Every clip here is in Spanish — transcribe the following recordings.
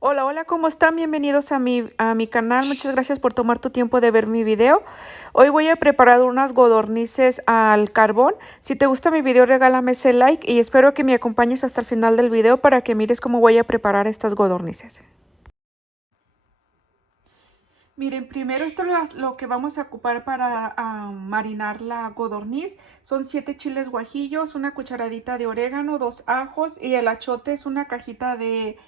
Hola, hola, ¿cómo están? Bienvenidos a mi canal. Muchas gracias por tomar tu tiempo de ver mi video. Hoy voy a preparar unas codornices al carbón. Si te gusta mi video, regálame ese like y espero que me acompañes hasta el final del video para que mires cómo voy a preparar estas codornices. Miren, primero esto es lo que vamos a ocupar para marinar la codorniz. Son 7 chiles guajillos, una cucharadita de orégano, 2 ajos y el achote es una cajita de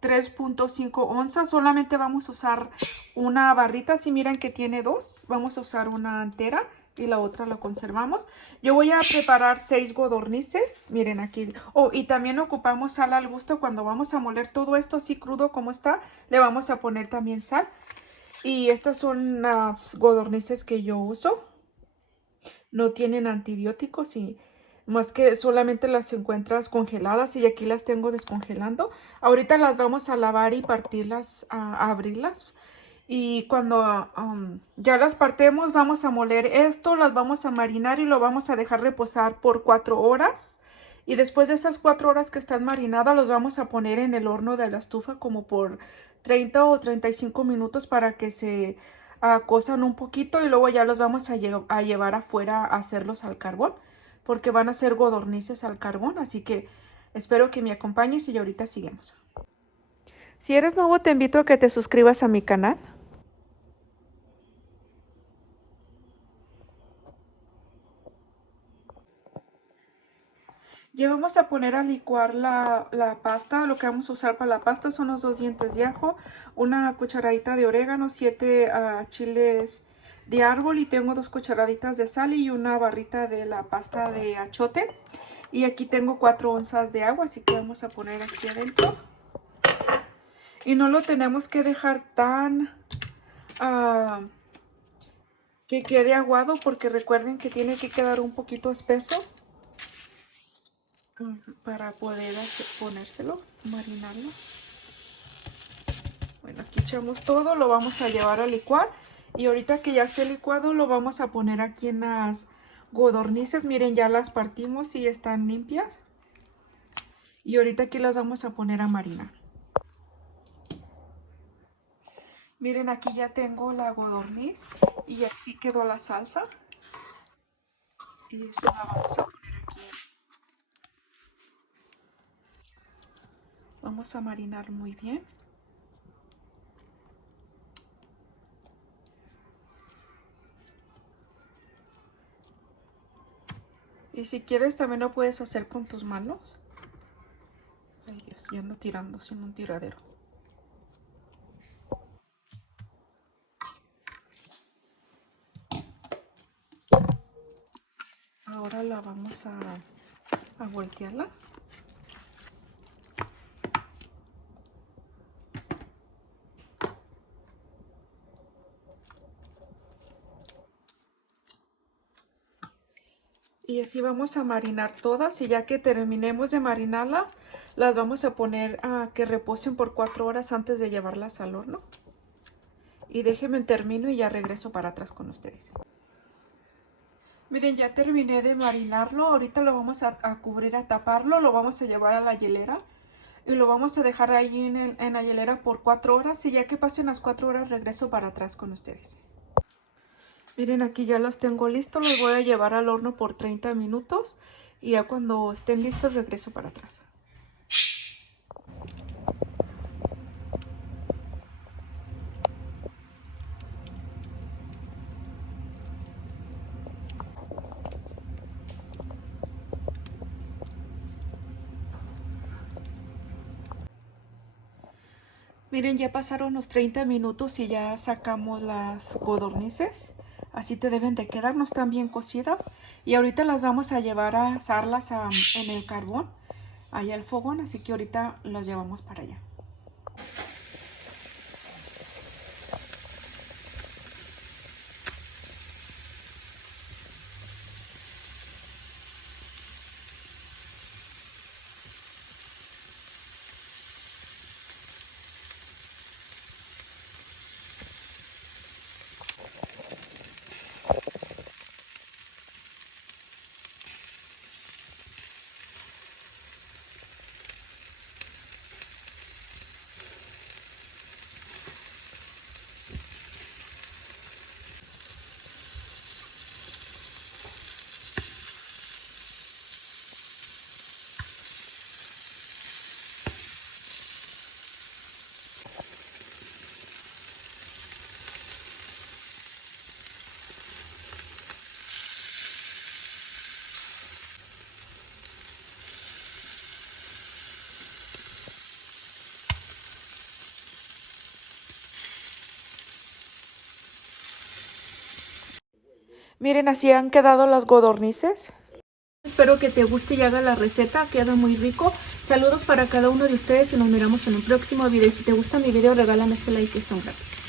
3.5 onzas. Solamente vamos a usar una barrita, si miran que tiene dos, vamos a usar una entera y la otra la conservamos. Yo voy a preparar 6 codornices, miren aquí. Oh, y también ocupamos sal al gusto. Cuando vamos a moler todo esto así crudo como está, le vamos a poner también sal. Y estas son las codornices que yo uso. No tienen antibióticos y más que solamente las encuentras congeladas y aquí las tengo descongelando. Ahorita las vamos a lavar y partirlas, a abrirlas. Y cuando ya las partemos, vamos a moler esto, las vamos a marinar y lo vamos a dejar reposar por 4 horas. Y después de esas 4 horas que están marinadas, los vamos a poner en el horno de la estufa como por 30 o 35 minutos para que se cosan un poquito y luego ya los vamos a llevar afuera a hacerlos al carbón, porque van a ser codornices al carbón. Así que espero que me acompañes y ahorita seguimos. Si eres nuevo, te invito a que te suscribas a mi canal. Ya vamos a poner a licuar la pasta. Lo que vamos a usar para la pasta son los 2 dientes de ajo, una cucharadita de orégano, 7 chiles de árbol y tengo 2 cucharaditas de sal y una barrita de la pasta de achote. Y aquí tengo 4 onzas de agua, así que vamos a poner aquí adentro. Y no lo tenemos que dejar tan que quede aguado, porque recuerden que tiene que quedar un poquito espeso para poder ponérselo, marinarlo. Bueno, aquí echamos todo, lo vamos a llevar a licuar y ahorita que ya esté licuado lo vamos a poner aquí en las codornices. Miren, ya las partimos y están limpias. Y ahorita aquí las vamos a poner a marinar. Miren, aquí ya tengo la codorniz y así quedó la salsa. Y eso la vamos a poner aquí. Vamos a marinar muy bien. Y si quieres también lo puedes hacer con tus manos. Ay Dios, yo ando tirando sin un tiradero. Ahora la vamos a voltearla. Y así vamos a marinar todas y ya que terminemos de marinarlas, las vamos a poner a que reposen por 4 horas antes de llevarlas al horno. Y déjenme termino y ya regreso para atrás con ustedes. Miren, ya terminé de marinarlo. Ahorita lo vamos a cubrir, a taparlo. Lo vamos a llevar a la hielera. Y lo vamos a dejar ahí en la hielera por 4 horas. Y ya que pasen las 4 horas regreso para atrás con ustedes. Miren, aquí ya los tengo listos. Los voy a llevar al horno por 30 minutos. Y ya cuando estén listos regreso para atrás. Miren, ya pasaron los 30 minutos y ya sacamos las codornices. Así te deben de quedar, no están bien cocidas. Y ahorita las vamos a llevar a asarlas en el carbón, allá al fogón. Así que ahorita las llevamos para allá. Miren, así han quedado las codornices. Espero que te guste y haga la receta, queda muy rico. Saludos para cada uno de ustedes y nos miramos en un próximo video. Y si te gusta mi video, regálame ese like, que son gratis.